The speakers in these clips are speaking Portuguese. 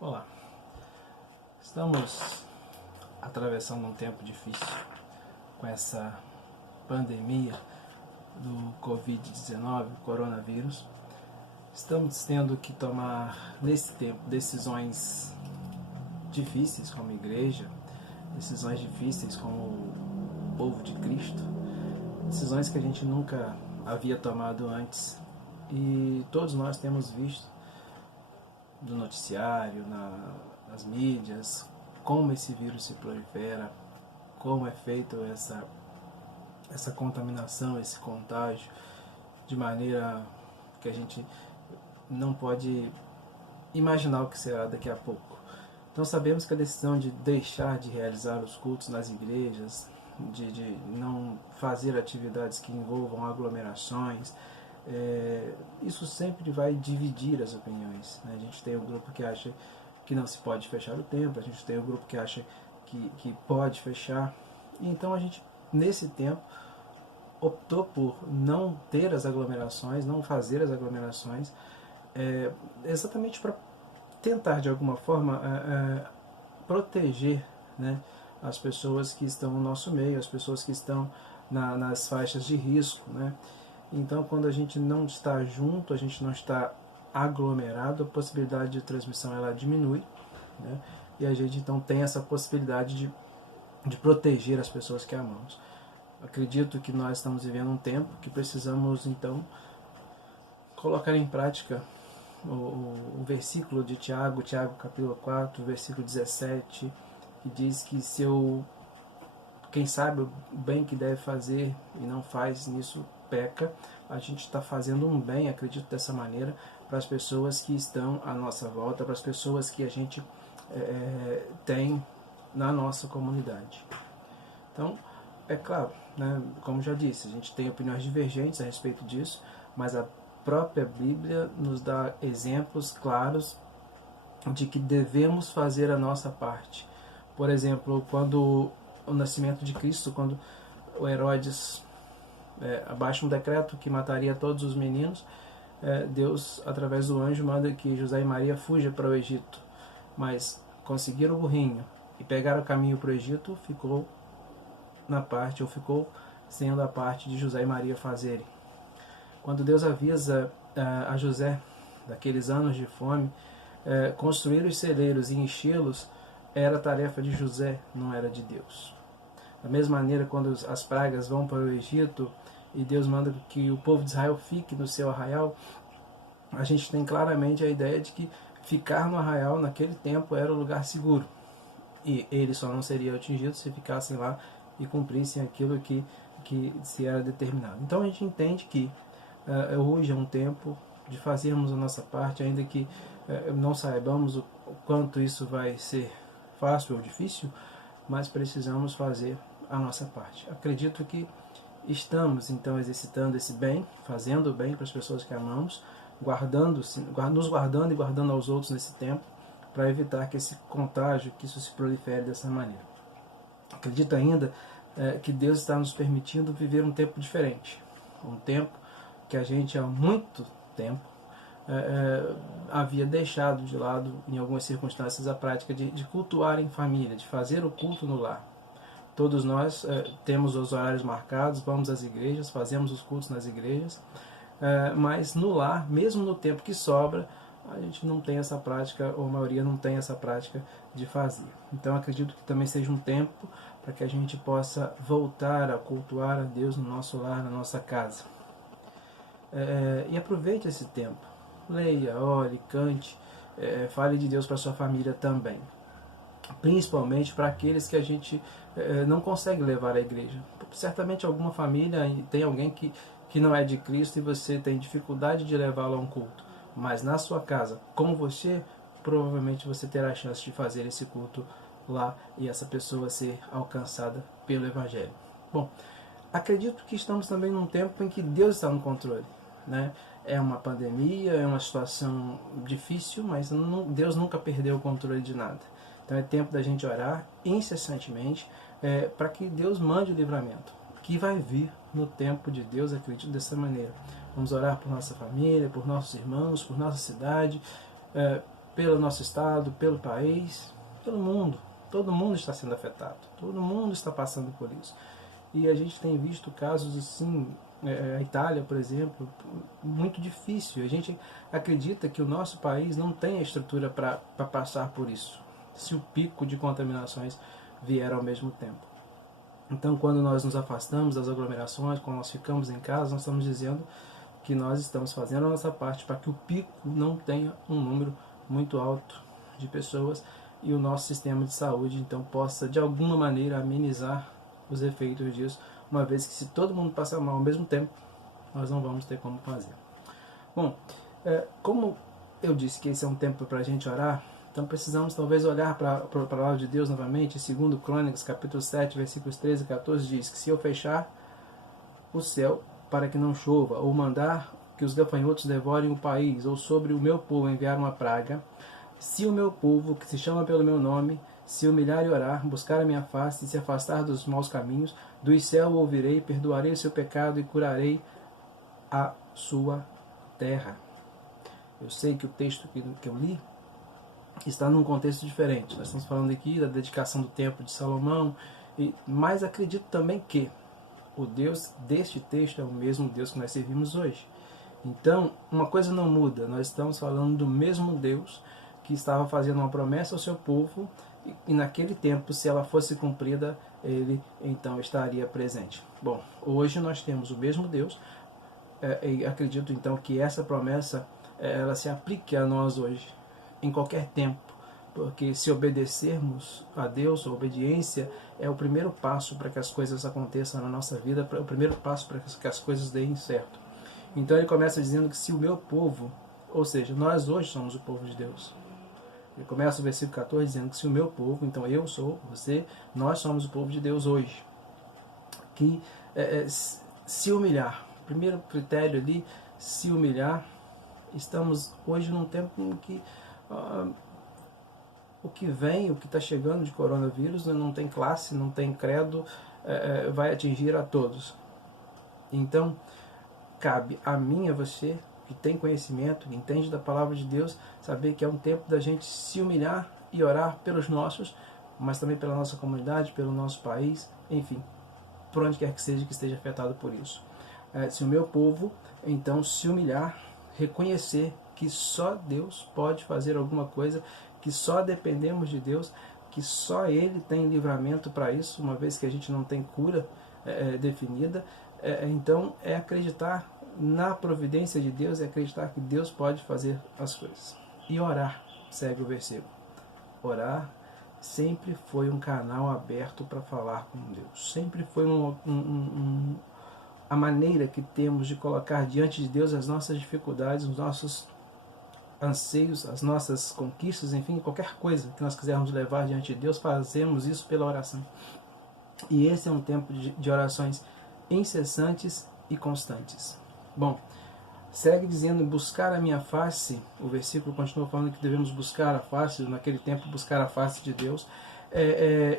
Olá, estamos atravessando um tempo difícil com essa pandemia do Covid-19, coronavírus. Estamos tendo que tomar nesse tempo decisões difíceis como igreja, decisões difíceis como povo de Cristo, decisões que a gente nunca havia tomado antes e todos nós temos visto do noticiário, nas mídias, como esse vírus se prolifera, como é feito essa contaminação, esse contágio, de maneira que a gente não pode imaginar o que será daqui a pouco. Então sabemos que a decisão de deixar de realizar os cultos nas igrejas, de não fazer atividades que envolvam aglomerações, isso sempre vai dividir as opiniões, né? A gente tem um grupo que acha que não se pode fechar o templo, a gente tem um grupo que acha que pode fechar. E então a gente, nesse tempo, optou por não ter as aglomerações, não fazer as aglomerações, exatamente para tentar, de alguma forma, proteger, né, as pessoas que estão no nosso meio, as pessoas que estão nas faixas de risco, né? Então, quando a gente não está junto, a gente não está aglomerado, a possibilidade de transmissão ela diminui, né? E a gente então tem essa possibilidade de proteger as pessoas que amamos. Acredito que nós estamos vivendo um tempo que precisamos então colocar em prática o versículo de Tiago capítulo 4, versículo 17, que diz que quem sabe o bem que deve fazer e não faz, nisso peca. A gente está fazendo um bem, acredito dessa maneira, para as pessoas que estão à nossa volta, para as pessoas que a gente tem na nossa comunidade. Então, é claro, né, como já disse, a gente tem opiniões divergentes a respeito disso, mas a própria Bíblia nos dá exemplos claros de que devemos fazer a nossa parte. Por exemplo, quando o nascimento de Cristo, quando o Herodes abaixa um decreto que mataria todos os meninos, Deus, através do anjo, manda que José e Maria fujam para o Egito. Mas conseguir o burrinho e pegar o caminho para o Egito ficou sendo a parte de José e Maria fazerem. Quando Deus avisa a José daqueles anos de fome, construir os celeiros e enchê-los era tarefa de José, não era de Deus. Da mesma maneira, quando as pragas vão para o Egito e Deus manda que o povo de Israel fique no seu arraial, a gente tem claramente a ideia de que ficar no arraial naquele tempo era o lugar seguro. E eles só não seriam atingidos se ficassem lá e cumprissem aquilo que se era determinado. Então a gente entende que hoje é um tempo de fazermos a nossa parte, ainda que não saibamos o quanto isso vai ser fácil ou difícil, mas precisamos fazer a nossa parte. Acredito que estamos então exercitando esse bem, fazendo o bem para as pessoas que amamos, nos guardando e guardando aos outros nesse tempo, para evitar que esse contágio, que isso se prolifere dessa maneira. Acredito ainda que Deus está nos permitindo viver um tempo diferente, um tempo que a gente há muito tempo havia deixado de lado, em algumas circunstâncias, a prática de cultuar em família, de fazer o culto no lar. Todos nós temos os horários marcados, vamos às igrejas, fazemos os cultos nas igrejas, mas no lar, mesmo no tempo que sobra, a gente não tem essa prática, ou a maioria não tem essa prática de fazer. Então acredito que também seja um tempo para que a gente possa voltar a cultuar a Deus no nosso lar, na nossa casa. E aproveite esse tempo. Leia, ore, cante, fale de Deus para sua família também. Principalmente para aqueles que a gente não consegue levar à igreja. Certamente alguma família tem alguém que não é de Cristo e você tem dificuldade de levá-lo a um culto. Mas na sua casa, com você, provavelmente você terá a chance de fazer esse culto lá e essa pessoa ser alcançada pelo Evangelho. Bom, acredito que estamos também num tempo em que Deus está no controle, né? É uma pandemia, é uma situação difícil, mas Deus nunca perdeu o controle de nada. Então é tempo da gente orar incessantemente para que Deus mande o livramento, que vai vir no tempo de Deus, acredito dessa maneira. Vamos orar por nossa família, por nossos irmãos, por nossa cidade, pelo nosso estado, pelo país, pelo mundo. Todo mundo está sendo afetado, todo mundo está passando por isso. E a gente tem visto casos assim, a Itália, por exemplo, muito difícil. A gente acredita que o nosso país não tem a estrutura para passar por isso, se o pico de contaminações vier ao mesmo tempo. Então, quando nós nos afastamos das aglomerações, quando nós ficamos em casa, nós estamos dizendo que nós estamos fazendo a nossa parte para que o pico não tenha um número muito alto de pessoas e o nosso sistema de saúde, então, possa, de alguma maneira, amenizar os efeitos disso, uma vez que se todo mundo passar mal ao mesmo tempo, nós não vamos ter como fazer. Bom, como eu disse que esse é um tempo para a gente orar, então precisamos talvez olhar para a palavra de Deus novamente. Segundo Crônicas, capítulo 7, versículos 13 e 14, diz que se eu fechar o céu para que não chova, ou mandar que os gafanhotos devorem o país, ou sobre o meu povo enviar uma praga, se o meu povo, que se chama pelo meu nome, se humilhar e orar, buscar a minha face e se afastar dos maus caminhos, do céu ouvirei, perdoarei o seu pecado e curarei a sua terra. Eu sei que o texto que eu li está num contexto diferente. Nós estamos falando aqui da dedicação do templo de Salomão, mas acredito também que o Deus deste texto é o mesmo Deus que nós servimos hoje. Então, uma coisa não muda, nós estamos falando do mesmo Deus que estava fazendo uma promessa ao seu povo, e naquele tempo, se ela fosse cumprida, ele então estaria presente. Bom, hoje nós temos o mesmo Deus, e acredito então que essa promessa ela se aplique a nós hoje, em qualquer tempo, porque se obedecermos a Deus, a obediência é o primeiro passo para que as coisas aconteçam na nossa vida, é o primeiro passo para que as coisas deem certo. Então ele começa dizendo que se o meu povo, ou seja, nós hoje somos o povo de Deus. Ele começa o versículo 14 dizendo que se o meu povo, então eu sou, você, nós somos o povo de Deus hoje. Que se humilhar, primeiro critério ali, se humilhar. Estamos hoje num tempo em que o que vem, o que está chegando de coronavírus, não tem classe, não tem credo, vai atingir a todos. Então, cabe a mim e a você, que tem conhecimento, que entende da palavra de Deus, saber que é um tempo da gente se humilhar e orar pelos nossos, mas também pela nossa comunidade, pelo nosso país, enfim, por onde quer que seja que esteja afetado por isso. Se o meu povo, então, se humilhar, reconhecer que só Deus pode fazer alguma coisa, que só dependemos de Deus, que só Ele tem livramento para isso, uma vez que a gente não tem cura definida, então é acreditar na providência de Deus, é acreditar que Deus pode fazer as coisas. E orar, segue o versículo. Orar sempre foi um canal aberto para falar com Deus, sempre foi a maneira que temos de colocar diante de Deus as nossas dificuldades, os nossos anseios, as nossas conquistas, enfim, qualquer coisa que nós quisermos levar diante de Deus, fazemos isso pela oração. E esse é um tempo de orações incessantes e constantes. Bom, segue dizendo, buscar a minha face, o versículo continua falando que devemos buscar a face, naquele tempo buscar a face de Deus,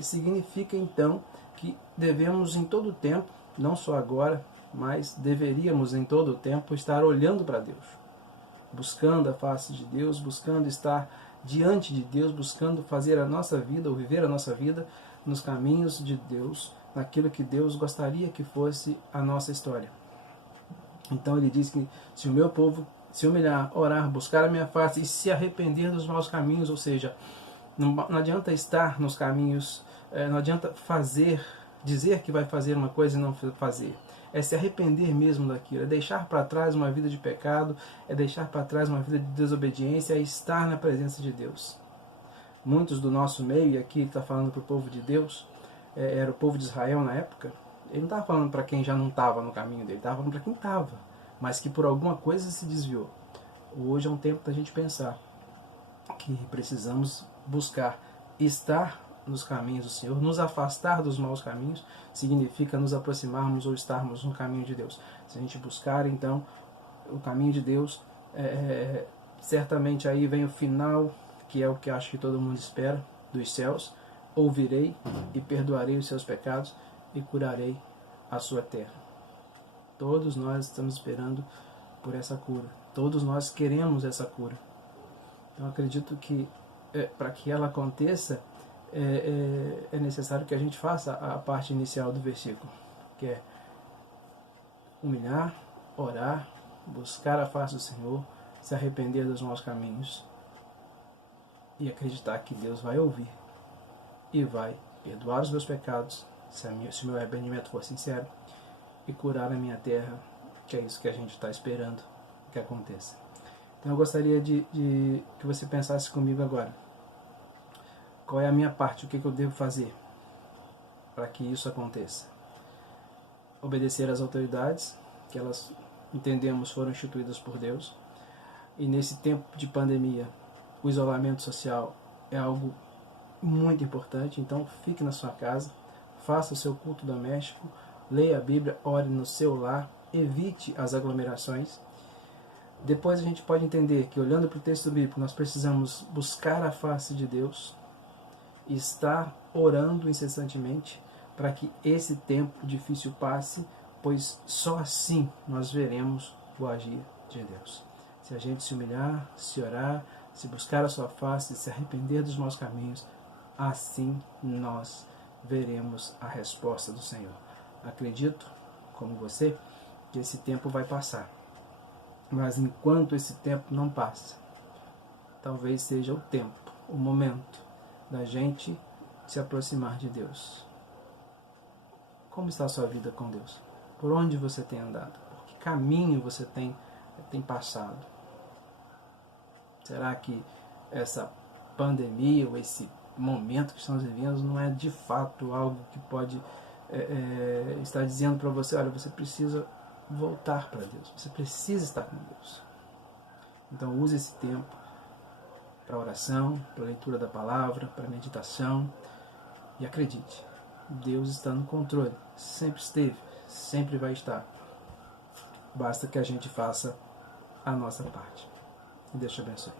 significa então que devemos em todo o tempo, não só agora, mas deveríamos em todo o tempo estar olhando para Deus, buscando a face de Deus, buscando estar diante de Deus, buscando fazer a nossa vida, ou viver a nossa vida nos caminhos de Deus, naquilo que Deus gostaria que fosse a nossa história. Então ele diz que se o meu povo se humilhar, orar, buscar a minha face e se arrepender dos maus caminhos, ou seja, não adianta estar nos caminhos, não adianta dizer que vai fazer uma coisa e não fazer. É se arrepender mesmo daquilo, é deixar para trás uma vida de pecado, é deixar para trás uma vida de desobediência, é estar na presença de Deus. Muitos do nosso meio, e aqui ele está falando para o povo de Deus, era o povo de Israel na época, ele não estava falando para quem já não estava no caminho dele, estava falando para quem estava, mas que por alguma coisa se desviou. Hoje é um tempo da gente pensar que precisamos buscar estar nos caminhos do Senhor, nos afastar dos maus caminhos, significa nos aproximarmos ou estarmos no caminho de Deus. Se a gente buscar, então, o caminho de Deus, certamente aí vem o final, que é o que acho que todo mundo espera, dos céus. Ouvirei e perdoarei os seus pecados e curarei a sua terra. Todos nós estamos esperando por essa cura. Todos nós queremos essa cura. Então acredito que para que ela aconteça é necessário que a gente faça a parte inicial do versículo, que é humilhar, orar, buscar a face do Senhor, se arrepender dos maus caminhos e acreditar que Deus vai ouvir e vai perdoar os meus pecados, se o meu arrependimento for sincero, e curar a minha terra, que é isso que a gente está esperando que aconteça. Então eu gostaria de que você pensasse comigo agora. Qual é a minha parte? O que eu devo fazer para que isso aconteça? Obedecer às autoridades, que elas, entendemos, foram instituídas por Deus. E nesse tempo de pandemia, o isolamento social é algo muito importante. Então fique na sua casa, faça o seu culto doméstico, leia a Bíblia, ore no seu lar, evite as aglomerações. Depois a gente pode entender que, olhando para o texto bíblico, nós precisamos buscar a face de Deus e estar orando incessantemente para que esse tempo difícil passe, pois só assim nós veremos o agir de Deus. Se a gente se humilhar, se orar, se buscar a sua face, se arrepender dos maus caminhos, assim nós veremos a resposta do Senhor. Acredito, como você, que esse tempo vai passar. Mas enquanto esse tempo não passa, talvez seja o tempo, o momento da gente se aproximar de Deus. Como está a sua vida com Deus? Por onde você tem andado? Por que caminho você tem passado? Será que essa pandemia ou esse momento que estamos vivendo não é de fato algo que pode estar dizendo para você, olha, você precisa voltar para Deus, você precisa estar com Deus. Então use esse tempo para oração, para leitura da palavra, para meditação, e acredite, Deus está no controle, sempre esteve, sempre vai estar. Basta que a gente faça a nossa parte. E Deus te abençoe.